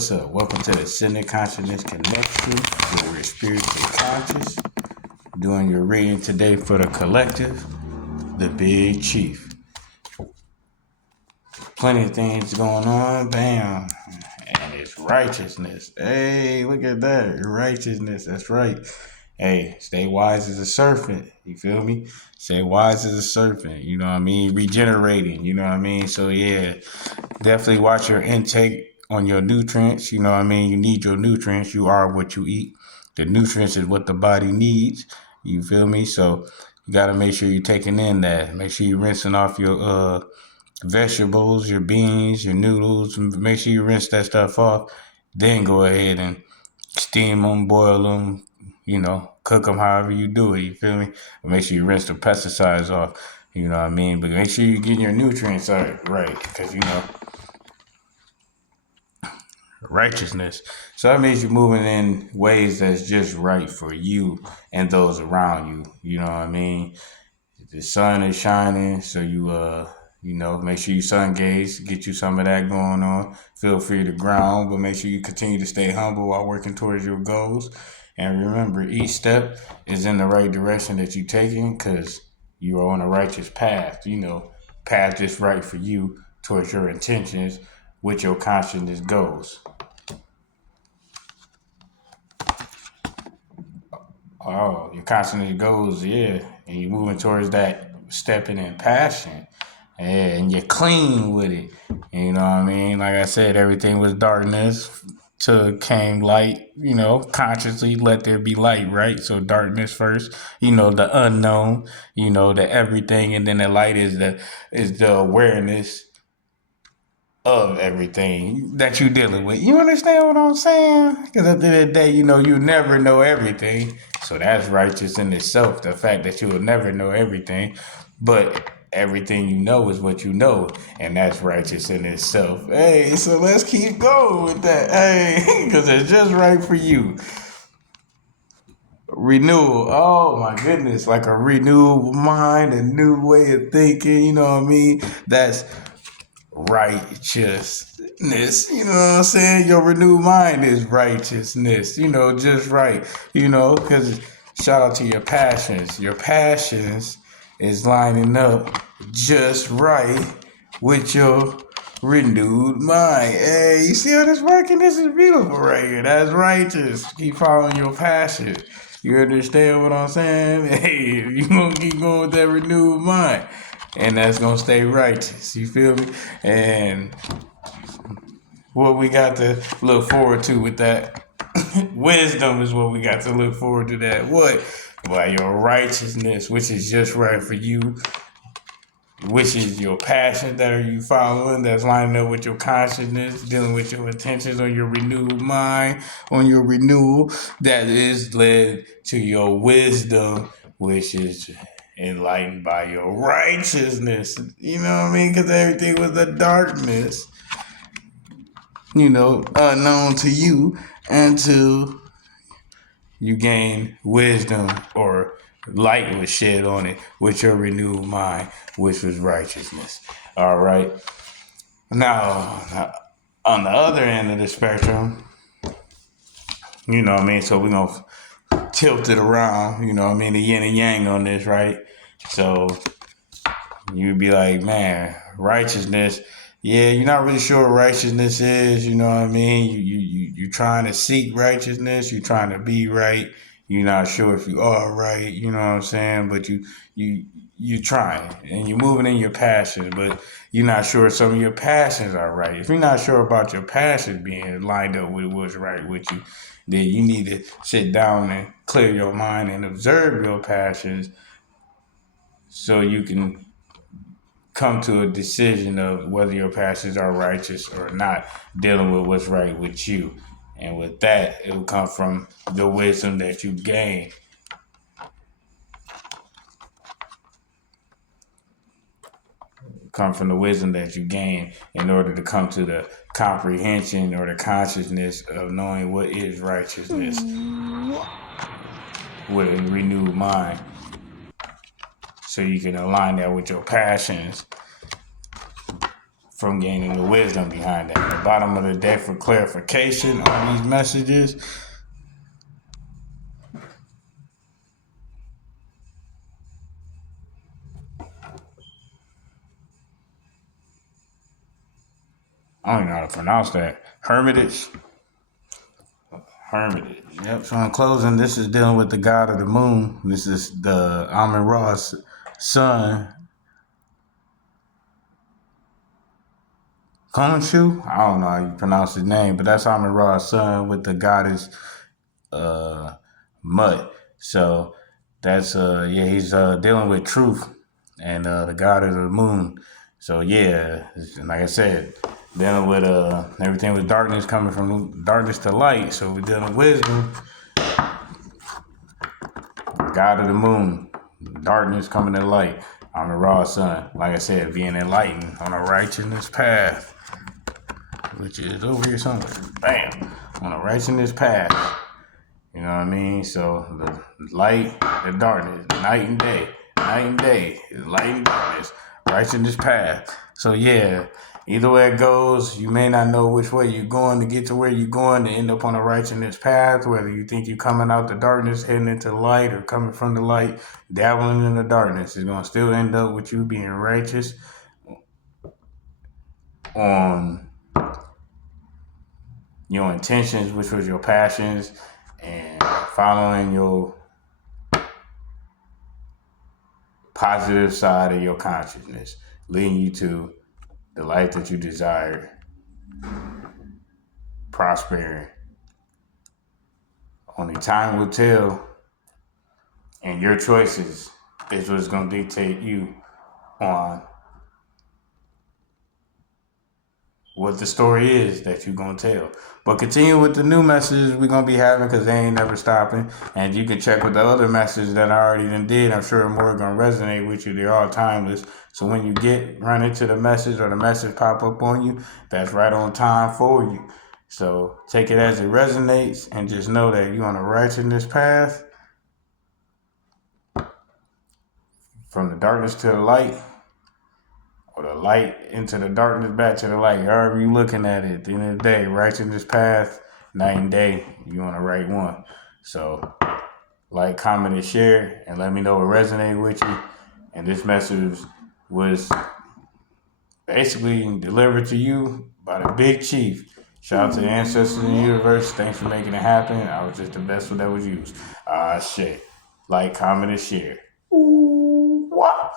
What's up? Welcome to the Ascended Consciousness Connection, where we're spiritually conscious. Doing your reading today for the collective, the Big Chief. Plenty of things going on, bam. And it's righteousness. Hey, look at that. Righteousness, that's right. Hey, stay wise as a serpent. You feel me? Stay wise as a serpent. You know what I mean? Regenerating. You know what I mean? So, yeah, definitely watch your intake on your nutrients. You know what I mean? You need your nutrients. You are what you eat. The nutrients is what the body needs. You feel me? So, you got to make sure you're taking in that. Make sure you're rinsing off your vegetables, your beans, your noodles. Make sure you rinse that stuff off. Then go ahead and steam them, boil them, cook them however you do it. You feel me? But make sure you rinse the pesticides off. You know what I mean? But make sure you're getting your nutrients right, because, righteousness. So that means you're moving in ways that's just right for you and those around you. You know what I mean? The sun is shining, so make sure you sun gaze, get you some of that going on. Feel free to ground, but make sure you continue to stay humble while working towards your goals. And remember, each step is in the right direction that you're taking, because you are on a righteous path. Path that's right for you towards your intentions with your consciousness goals. Oh, your consciousness goals, yeah. And you're moving towards that stepping in passion. And you're clean with it. You know what I mean? Like I said, everything was darkness till came light, consciously let there be light, right? So darkness first, the unknown, the everything, and then the light is the awareness of everything that you're dealing with. You understand what I'm saying? Because at the end of the day, you never know everything. So that's righteous in itself, the fact that you will never know everything. But everything you know is what you know, and that's righteous in itself. Hey, so let's keep going with that. Hey, because it's just right for you. Renewal. Oh my goodness, like a renewed mind, a new way of thinking. You know what I mean? That's righteousness. You know what I'm saying? Your renewed mind is righteousness. Just right. Because shout out to your passions. Your passions is lining up just right with your renewed mind. Hey, you see how this working? This is beautiful right here. That's righteous. Keep following your passion. You understand what I'm saying? Hey, you gonna keep going with that renewed mind. And that's gonna stay righteous. You feel me? And what we got to look forward to with that wisdom is what we got to look forward to. That what? By your righteousness, which is just right for you, which is your passion that are you following, that's lining up with your consciousness, dealing with your intentions on your renewed mind, on your renewal, that is led to your wisdom, which is enlightened by your righteousness. You know what I mean? Because everything was the darkness, unknown to you until you gain wisdom, or light was shed on it with your renewed mind, which was righteousness. All right. Now, on the other end of the spectrum, you know what I mean? So we're going to tilt it around, the yin and yang on this, right? So you'd be like, man, righteousness. Yeah, you're not really sure what righteousness is. You know what I mean? You're trying to seek righteousness. You're trying to be right. You're not sure if you are right. You know what I'm saying? But you're trying, and you're moving in your passions, but you're not sure if some of your passions are right. If you're not sure about your passions being lined up with what's right with you, then you need to sit down and clear your mind and observe your passions, so you can come to a decision of whether your passions are righteous or not, dealing with what's right with you. And with that, it will come from the wisdom that you gain. Come from the wisdom that you gain in order to come to the comprehension or the consciousness of knowing what is righteousness with a renewed mind. So you can align that with your passions from gaining the wisdom behind that. At the bottom of the deck for clarification on these messages. I don't even know how to pronounce that. Hermitage. Yep. So in closing, this is dealing with the god of the moon. This is the Amun-Ra's son. Khonshu? I don't know how you pronounce his name, but that's Amun-Ra's son with the goddess Mut. So that's he's dealing with truth and the god of the moon. So yeah, like I said, dealing with everything with darkness coming from darkness to light. So we're dealing with wisdom, god of the moon, darkness coming to light. Amun-Ra's son, like I said, being enlightened on a righteousness path, which is over here somewhere. Bam, on a righteousness path. You know what I mean? So the light, the darkness, night and day, light and darkness, righteousness path. So yeah, either way it goes, you may not know which way you're going to get to where you're going to end up on a righteousness path, whether you think you're coming out the darkness, heading into the light, or coming from the light, dabbling in the darkness. It's going to still end up with you being righteous on your intentions, which was your passions, and following your positive side of your consciousness, leading you to the life that you desire, prospering. Only time will tell, and your choices is what's going to dictate you on what the story is that you're going to tell. But continue with the new messages we're going to be having, because they ain't never stopping. And you can check with the other messages that I already did. I'm sure more are going to resonate with you. They're all timeless. So when you run into the message or the message pop up on you, that's right on time for you. So take it as it resonates and just know that you're on a righteousness path from the darkness to the light, or the light into the darkness, back to the light. However you looking at it, at the end of the day, righteousness path, night and day, you on the right one. So like, comment, and share, and let me know what resonated with you. And this message was basically delivered to you by the Big Chief. Shout out to the ancestors in the universe. Thanks for making it happen. I was just the best one that was used. Shit. Like, comment, and share. Ooh, wow.